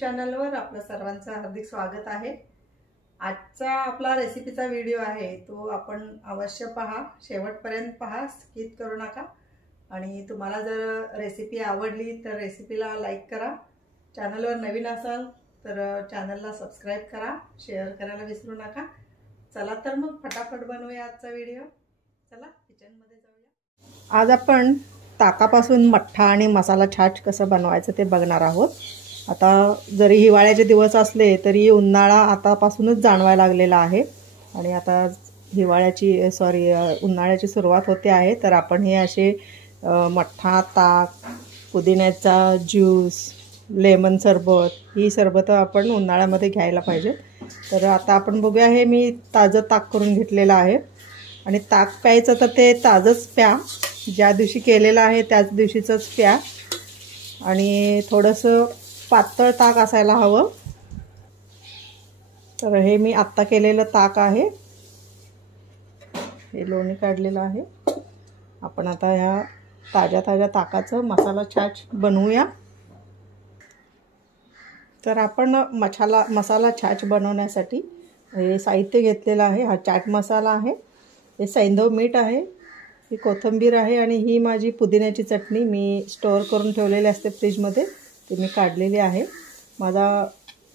चॅनलवर आपलं सर्वांचं हार्दिक स्वागत आहे। आजचा आपला रेसिपीचा व्हिडिओ आहे तो आपण अवश्य पहा, शेवटपर्यंत पहा, स्किप करू नका। आणि तुम्हाला जर रेसिपी आवडली तर रेसिपीला लाईक करा, चॅनलवर नवीन असाल तर चॅनलला सबस्क्राइब करा, शेअर करायला विसरू नका। चला तर मग फटाफट बनवूया आजचा व्हिडिओ। चला किचन मध्ये जाऊया। आज आपण ताकापासून मठ्ठा आणि मसाला छाछ कसं बनवायचं ते बघणार आहोत। आता जरी हिवाळ्याचे दिवस असले तरी उन्हाळा आतापासूनच जाणवायला लागलेला आहे आणि आता उन्हाळ्याची सुरुवात होते आहे। तर आपण हे असे मठ्ठा, ताक, पुदिन्याचा ज्यूस, लेमन सरबत ही सरबत आपण उन्हाळ्यामध्ये घ्यायला पाहिजे। तर आता आपण बघूया, हे मी ताजं ताक करून घेतलेलं आहे आणि ताक प्यायचं तर ते ताजंच प्या, ज्या दिवशी केलेलं आहे त्याच दिवशीचंच प्या आणि थोडंसं पातळ ताक असायला हवं। तर हे मी आत्ता केलेलं ताक आहे, हे लोणी काढलेलं आहे। आपण आता ह्या ताज्या ताकाचं मसाला छाछ बनवूया। तर आपण मसाला छाछ बनवण्यासाठी हे साहित्य घेतलेलं आहे। हा चाट मसाला आहे, हे सैंधव मीठ आहे, ही कोथिंबीर आहे आणि ही माझी पुदिन्याची चटणी मी स्टोअर करून ठेवलेली असते फ्रीजमध्ये, ती मी काढलेली आहे। माझा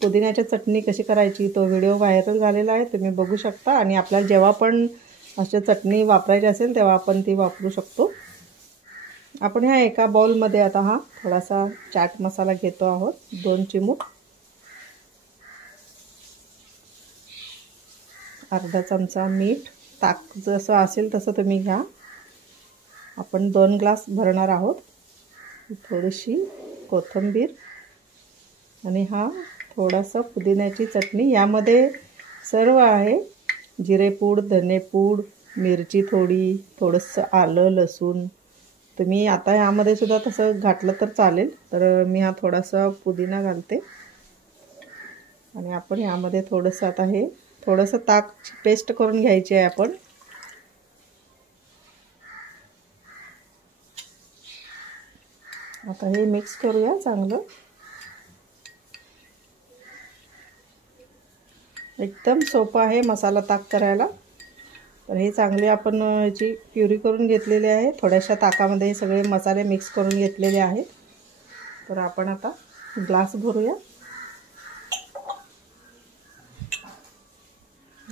पुदिन्याची चटणी कशी करायची तो व्हिडिओ व्हायरल झालेला आहे, तुम्ही बघू शकता। आणि आपल्याला जेव्हा पण अशी चटणी वापरायची असेल तेव्हा आपण ती वापरू शकतो। आपण ह्या एका बाउलमध्ये आता हा थोडासा चाट मसाला घेतो आहोत, 2 चिमूट, अर्धा चमचा मीठ, ताक जसं असेल तसं तुम्ही घ्या। आपण 2 ग्लास भरणार आहोत, थोडीशी कोथिंबीर आणि हा थोडासा पुदिन्याची चटणी। यामध्ये सर्व आहे, जिरेपूड, धनेपूड, मिरची थोडी, थोडंसं आलं, लसूण। तुम्ही आता यामध्ये सुद्धा तसं घातलं तर चालेल। तर मी हा थोडासा पुदिना घालते आणि आपण यामध्ये थोडंसं आता हे थोडंसं ताक पेस्ट करून घ्यायची आहे आपण। आता हे मिक्स करूया चांगलं, एकदम सोपं आहे मसाला ताक करायला। तर हे चांगले आपण याची प्युरी करून घेतलेली आहे, थोड्याशा ताकामध्ये हे सगळे मसाले मिक्स करून घेतलेले आहेत। तर आपण आता ग्लास भरूया।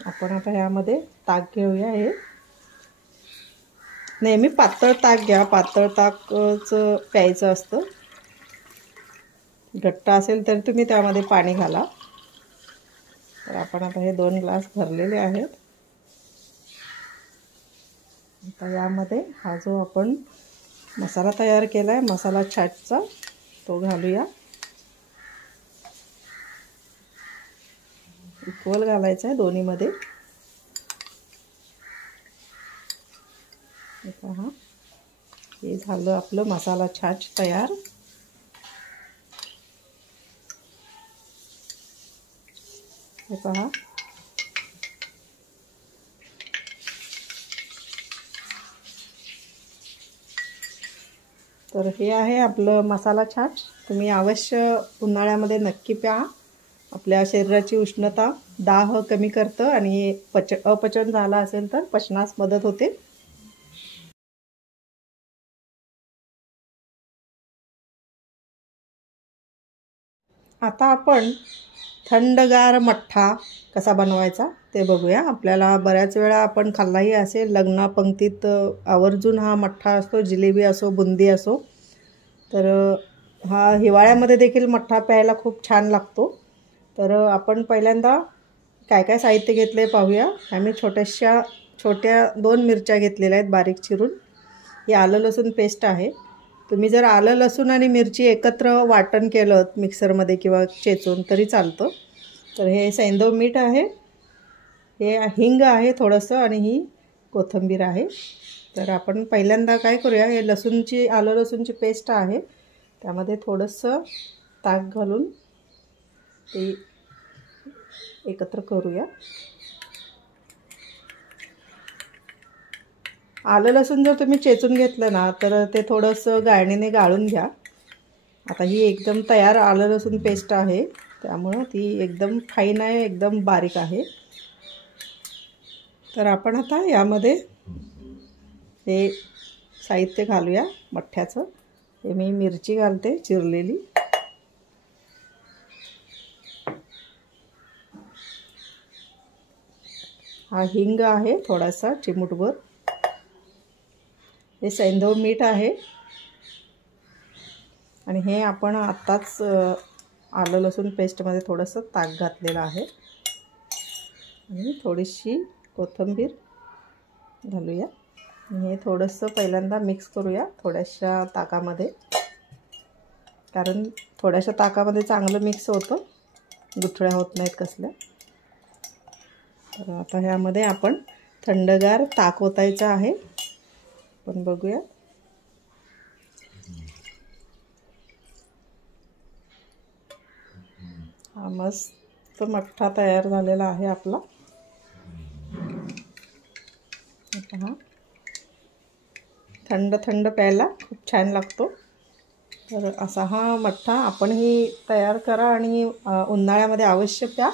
आपण आता यामध्ये ताक घेऊया, हे नेहमी पातळ ताक घ्या, पातळ ताकच प्यायचं असतं। घट्ट असेल तर तुम्ही त्यामध्ये पाणी घाला। तर आपण आता हे 2 ग्लास भरलेले आहेत। आता यामध्ये हा जो आपण मसाला तयार केला आहे मसाला छाछचा तो घालूया, इक्वल घालायचा आहे दोन्हीमध्ये। पहा, हे झालं आपलं मसाला छाछ तयार। हे पहा, तर हे आहे आपलं मसाला छाछ। तुम्ही अवश्य उन्हाळ्यामध्ये नक्की प्या, आपल्या शरीराची उष्णता, दाह कमी करतं आणि अपचन झालं असेल तर पचनास मदत होते। आता आपण थंडगार मठ्ठा कसा बनवायचा ते बघूया। आपल्याला बऱ्याच वेळा आपण खाल्लाही असेल, लग्न पंक्तीत आवर्जून हा मठ्ठा असतो, जिलेबी असो, बुंदी असो। तर हा हिवाळ्यामध्ये देखील मठ्ठा प्यायला खूप छान लागतो। तर आपण पहिल्यांदा काय काय साहित्य घेतले पाहूया। आम्ही छोट्या 2 मिरच्या घेतलेल्या आहेत बारीक चिरून, ही आलं लसूण पेस्ट आहे। तुम्ही जर आलं लसूण आणि मिरची एकत्र वाटण केलं मिक्सरमध्ये किंवा चेचून तरी चालतं। तर हे सैंधव मीठ आहे, हे हिंग आहे थोडंसं आणि ही कोथिंबीर आहे। तर आपण पहिल्यांदा काय करूया, हे आलं लसूणची पेस्ट आहे त्यामध्ये थोडंसं ताक घालून ते एकत्र करूया। आलं लसूण जर तुम्ही चेचून घेतलं ना तर ते थोडंसं गाळणीने गाळून घ्या। आता ही एकदम तयार आलं लसूण पेस्ट आहे, त्यामुळं ती एकदम फाईन आहे, एकदम बारीक आहे. तर आपण आता यामध्ये हे साहित्य घालूया मठ्ठ्याचं. हे मी मिरची घालते चिरलेली, हा हिंग आहे थोडासा चिमूटभर, हे सैंधव मीठ आहे, आणि हे आपण आत्ताच आलं लसूण पेस्टमध्ये थोडंसं ताक घातलेलं आहे, आणि थोडीशी कोथिंबीर घालूया. हे थोडंसं पहिल्यांदा मिक्स करूया थोड्याशा ताकामध्ये, कारण थोड्याशा ताकामध्ये चांगलं मिक्स होतं, गुठळ्या होत नाहीत कसल्या. तर आता ह्यामध्ये आपण थंडगार ताक ओतायचं आहे. आपण बघूया. हा मस्त मठ्ठा तयार झालेला आहे आपला. पहा, थंड थंड प्यायला खूप छान लागतो. तर असा हा मठ्ठा आपणही तयार करा आणि उन्हाळ्यामध्ये अवश्य प्या.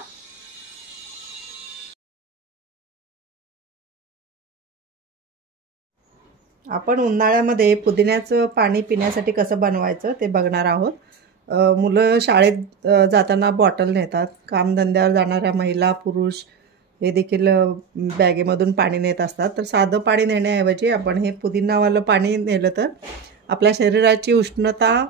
आपण उन्हाळ्यामध्ये पुदिन्याचं पाणी पिण्यासाठी कसं बनवायचं ते बघणार आहोत. मुलं शाळेत जाताना बॉटल नेतात, कामधंद्यावर जाणाऱ्या महिला पुरुष हे देखील बॅगेमधून पाणी नेत असतात. तर साधं पाणी नेण्याऐवजी आपण हे पुदिनावालं पाणी नेलं तर आपल्या शरीराची उष्णता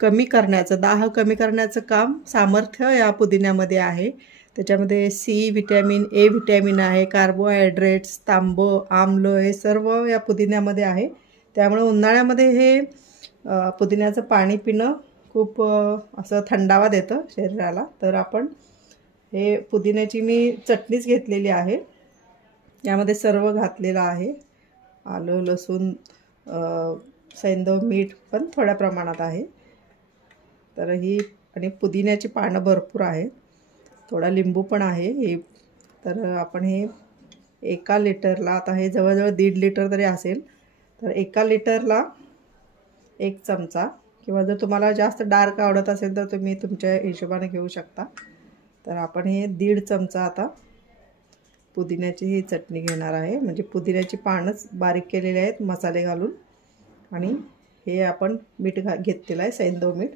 कमी करण्याचं, दाह कमी करण्याचं काम सामर्थ्य या पुदिन्यामध्ये आहे. त्याच्यामध्ये सी व्हिटॅमिन, ए व्हिटॅमिन आहे, कार्बोहायड्रेट्स, तांब, आम्ल हे सर्व या पुदिन्यामध्ये आहे. त्यामुळे उन्हाळ्यामध्ये हे पुदिन्याचं पाणी पिणं खूप असं थंडावा देतं शरीराला. तर आपण हे पुदिन्याची मी चटणीच घेतलेली आहे, यामध्ये सर्व घातलेलं आहे, आलं लसूण, सैंधव मीठ पण थोड्या प्रमाणात आहे. तर ही आणि पुदिन्याची पानं भरपूर आहेत, थोडा लिंबू पण आहे हे. तर आपण हे 1 लिटरला, आता हे जवळजवळ 1.5 लिटर तरी असेल, तर 1 लिटरला 1 चमचा, किंवा जर तुम्हाला जास्त डार्क आवडत असेल तर तुम्ही तुमच्या हिशोबाने घेऊ शकता. तर आपण हे 1.5 चमचा आता पुदिन्याची ही चटणी घेणार आहे. म्हणजे पुदिन्याची पानंच बारीक केलेली आहेत मसाले घालून, आणि हे आपण मीठ घेतलेलं आहे, सैंधव मीठ.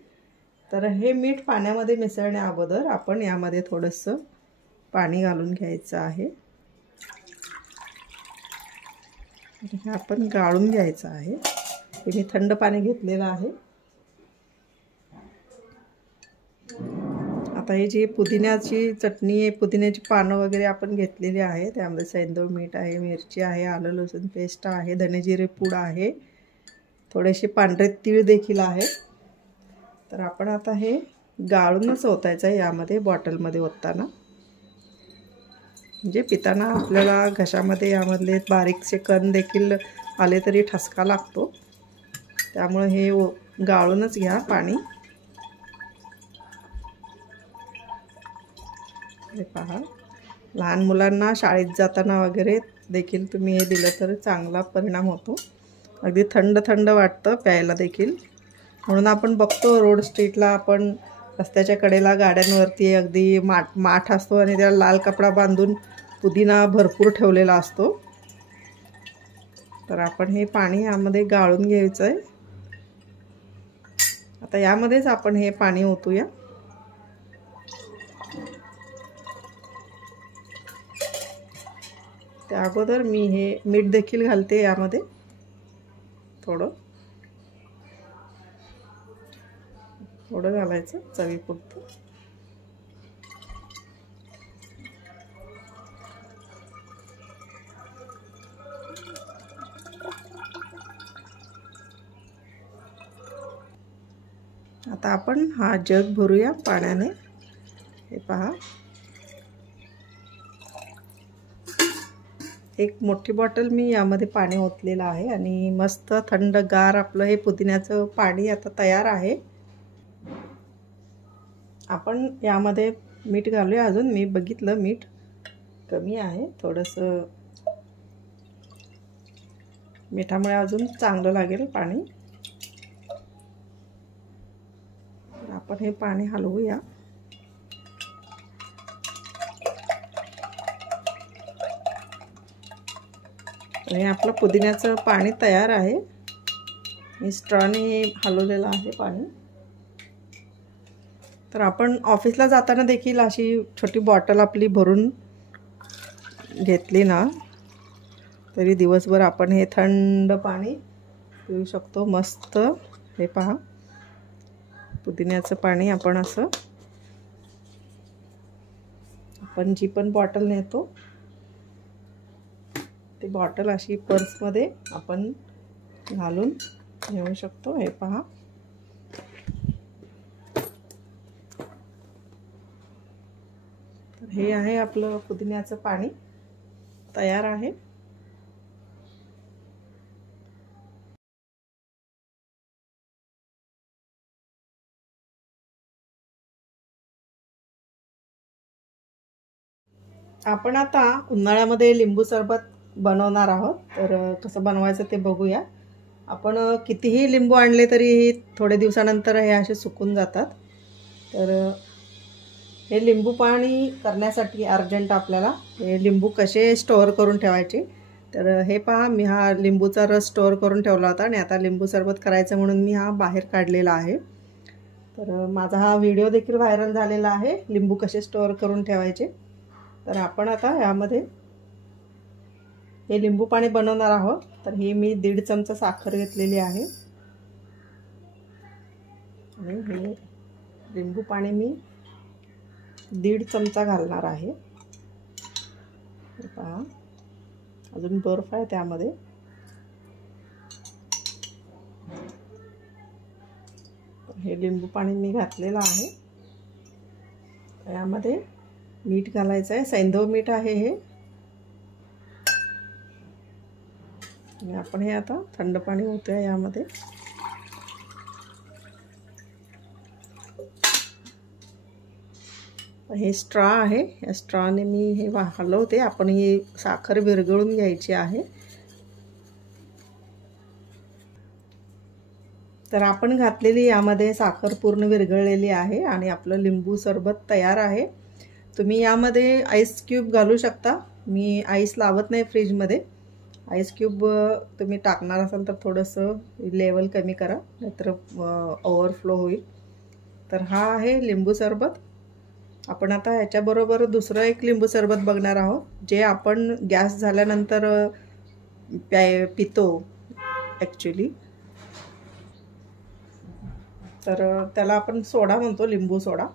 तर हे मीठ पाण्यामध्ये मिसळण्या अगोदर आपण यामध्ये थोडंसं पाणी घालून घ्यायचं आहे. हे आपण गाळून घ्यायचं आहे. हे मी थंड पाणी घेतलेलं आहे. आता ही जी पुदिन्याची चटणी आहे, पुदिन्याची पानं वगैरे आपण घेतलेली आहे, त्यामध्ये सैंधव मीठ आहे, मिरची आहे, आलं लसूण पेस्ट आहे, धनेजिरे पूड आहे, थोडेसे पांढरे तीळ देखील आहे. तर आपण आता हे गाळूनच ओतायचं आहे यामध्ये, बॉटलमध्ये ओतताना, म्हणजे पिताना आपल्याला घशामध्ये यामधले बारीकसे कण देखील आले तरी ठसका लागतो. त्यामुळे हे गाळूनच घ्या पाणी. हे पहा, लहान मुलांना शाळेत जाताना वगैरे देखील तुम्ही हे दिलं तर चांगला परिणाम होतो. अगदी थंड थंड वाटतं प्यायला देखील. म्हणून आपण बघतो रोड स्ट्रीटला, आपण रस्त्याच्या कडेला गाड्यांवरती अगदी माठ असतो आणि त्याला लाल कपडा बांधून पुदिना भरपूर ठेवलेला असतो. तर आपण हे पाणी यामध्ये गाळून घ्यायचं आहे. आता यामध्येच आपण हे पाणी ओतूया. त्या अगोदर मी हे मीठ देखील घालते यामध्ये थोडं थोडं घालायचं चवीपुरतं. आता आपण हा जग भरूया पाण्याने. हे पहा, एक मोठी बॉटल मी यामध्ये पाणी ओतलेलं आहे, आणि मस्त थंडगार आपलं हे पुदिन्याचं पाणी आता तयार आहे. आपण यामध्ये मीठ घालूया अजून. मी बघितलं मीठ कमी आहे थोडंसं, मिठामुळे अजून चांगलं लागेल पाणी. आपण हे पाणी हलवूया. आणि आपलं पुदिन्याचं पाणी तयार आहे. मी स्ट्रॉने हलवलेलं आहे पाणी. तर आपण ऑफिसला जाताना देखील अशी छोटी बॉटल आपली भरून घेतली ना तरी दिवसभर आपण हे थंड पाणी पिऊ शकतो. मस्त. हे पहा, पुदिन्याचं पाणी आपण असं, आपण जी पण बॉटल नेतो ती बॉटल अशी पर्समध्ये आपण घालून नेऊ शकतो. हे पहा, तर हे आहे आपलं पुदिन्याचं पाणी तयार आहे. आपण आता उन्हाळ्यामध्ये लिंबू सरबत बनवणार आहोत. तर कसं बनवायचं ते बघूया. आपण कितीही लिंबू आणले तरी थोडे दिवसानंतर हे असे सुकून जातात. तर हे लिंबू पाणी करण्यासाठी अर्जंट आपल्याला हे लिंबू कसे स्टोअर करून ठेवायचे. तर हे पहा, मी हा लिंबूचा रस स्टोअर करून ठेवला होता आणि आता लिंबू सरबत करायचं म्हणून मी हा बाहेर काढलेला आहे. तर माझा हा व्हिडिओ देखील व्हायरल झालेला आहे, लिंबू कसे स्टोअर करून ठेवायचे. तर आपण आता यामध्ये हे लिंबू पाणी बनवणार आहोत. तर ही मी 1.5 चमचा साखर घेतलेली आहे आणि हे लिंबू पाणी मी 1.5 चमचा घालणार आहे. पहा, अजून बर्फ आहे त्यामध्ये. हे लिंबू पाणी मी घातलेलं आहे. यामध्ये मीठ घालायचं आहे, सैंधव मीठ आहे हे. आणि आपण हे आता थंड पाणी होतंय यामध्ये. हे स्ट्रॉ आहे, या स्ट्रॉने मी हे हलवते. आपण ही साखर विरघळून घ्यायची आहे. तर आपण घातलेली यामध्ये साखर पूर्ण विरघळलेली आहे आणि आपलं लिंबू सरबत तयार आहे. तुम्ही यामध्ये आईस क्यूब घालू शकता. मी आईस लावत नाही फ्रीजमध्ये. आईस क्यूब तुम्ही टाकणार असाल तर थोडंसं लेवल कमी करा, नाहीतर ओव्हरफ्लो होईल. तर हा आहे लिंबू सरबत. आपण आता याच्याबरोबर दुसरं एक लिंबू सरबत बघणार आहोत, जे आपण गॅस झाल्यानंतर पितो ॲक्च्युली. तर त्याला आपण सोडा म्हणतो, लिंबू सोडा.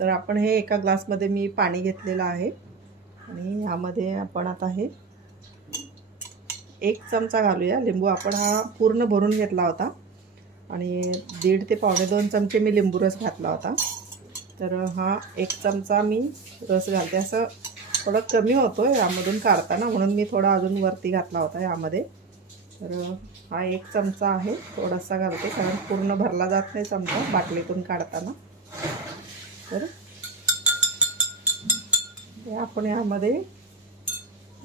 तर आपण हे एका ग्लासमध्ये मी पाणी घेतलेलं आहे आणि यामध्ये आपण आता हे 1 चमचा घालूया. लिंबू आपण हा पूर्ण भरून घेतला होता आणि 1.5 ते पावणे 2 चमचे मी लिंबू रस घातला होता. तर हा 1 चमचा मी रस घालते. असं थोडं कमी होतो यामधून काढताना, म्हणून मी थोडा अजून वरती घातला होता यामध्ये. तर हा 1 चमचा आहे, थोडासा घालते कारण पूर्ण भरला जात नाही चमचा बाटलीतून काढताना. तर आपण यामध्ये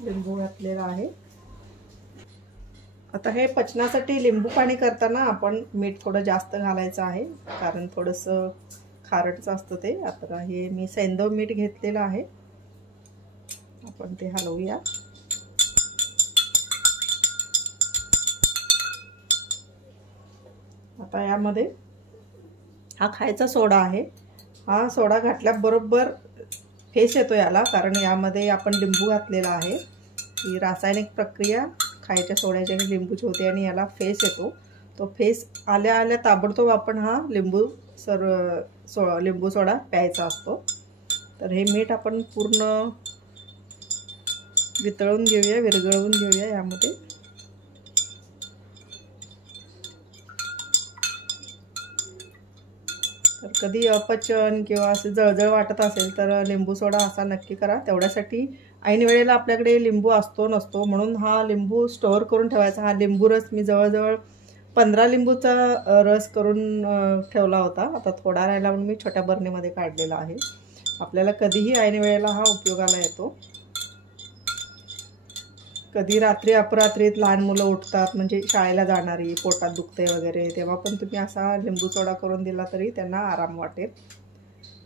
लिंबू घातलेला आहे. आता हे पचनासाठी लिंबू पाणी करताना आपण मीठ थोडं जास्त घालायचं आहे, कारण थोडंसं खारटचं असतं ते. आता हे मी सैंधव मीठ घेतलेलं आहे, आपण ते हलवूया. आता यामध्ये हा खायचा सोडा आहे. हा सोडा घातल्याबरोबर फेस येतो याला, कारण यामध्ये आपण लिंबू घातलेला आहे. ही रासायनिक प्रक्रिया खायच्या सोड्याची आणि लिंबूची होते आणि याला फेस येतो. तो फेस आल्या आल्या ताबडतोब आपण हा लिंबू सोडा प्यायचा असतो. तर हे मीठ आपण पूर्ण वितळून घेऊया, विरघळवून घेऊया यामध्ये. तर कधी अपचन किंवा असं जळजळ वाटत असेल तर लिंबू सोडा असा नक्की करा. तेवढ्यासाठी ऐन वेळेला आपल्याकडे लिंबू असतो नसतो, म्हणून हा लिंबू स्टोअर करून ठेवायचा. हा लिंबू रस मी जवळजवळ 15 लिंबूचा रस करून ठेवला होता. आता थोडा राहिला म्हणून मी छोट्या बरणीमध्ये काढलेला आहे. आपल्याला कधीही ऐन वेळेला हा उपयोगाला येतो. कधी रात्री अपरात्रीत लहान मुलं उठतात, म्हणजे शाळेला जाणारी, पोटात दुखते वगैरे, तेव्हा पण तुम्ही असा लिंबू सोडा करून दिला तरी त्यांना आराम वाटेल.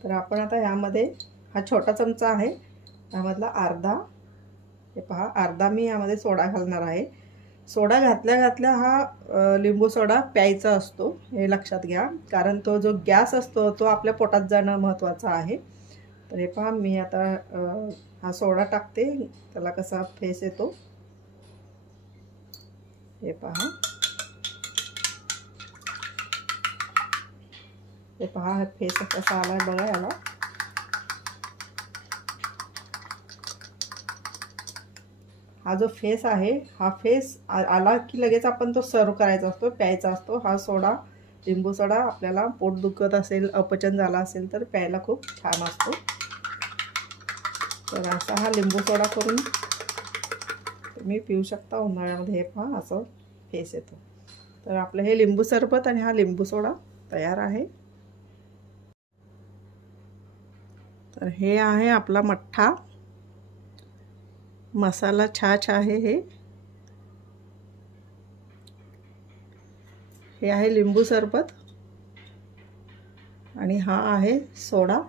तर आपण आता यामध्ये हा छोटा चमचा आहे, त्यामधला अर्धा हे पहा, अर्धा मी यामध्ये सोडा घालणार आहे. सोडा घातल्या घातल्या हा लिंबू सोडा प्यायचा असतो, हे लक्षात घ्या, कारण तो जो गॅस असतो तो आपल्या पोटात जाणं महत्त्वाचं आहे. तर हे पहा, मी आता हा सोडा टाकते, त्याला कसा फेस येतो हे पहा. हे पहा, हा फेस कसा आलाय बघा याला. हा जो फेस आहे, हा फेस आला की लगेच आपण तो सर्व करायचा असतो, प्यायचा असतो. हा सोडा, लिंबू सोडा, आपल्याला पोट दुखत असेल, अपचन झाला असेल तर प्यायला खूप छान असतो. तर असा हा लिंबू सोडा करून तुम्ही पिऊ शकता उन्हाळ्यामध्ये. हे पहा, असं फेस येतो. तर आपलं हे लिंबू सरबत आणि हा लिंबू सोडा तयार आहे. तर हे आहे आपला मठ्ठा मसाला छाछ आहे. हे आहे लिंबू सरबत आणि हा आहे सोडा.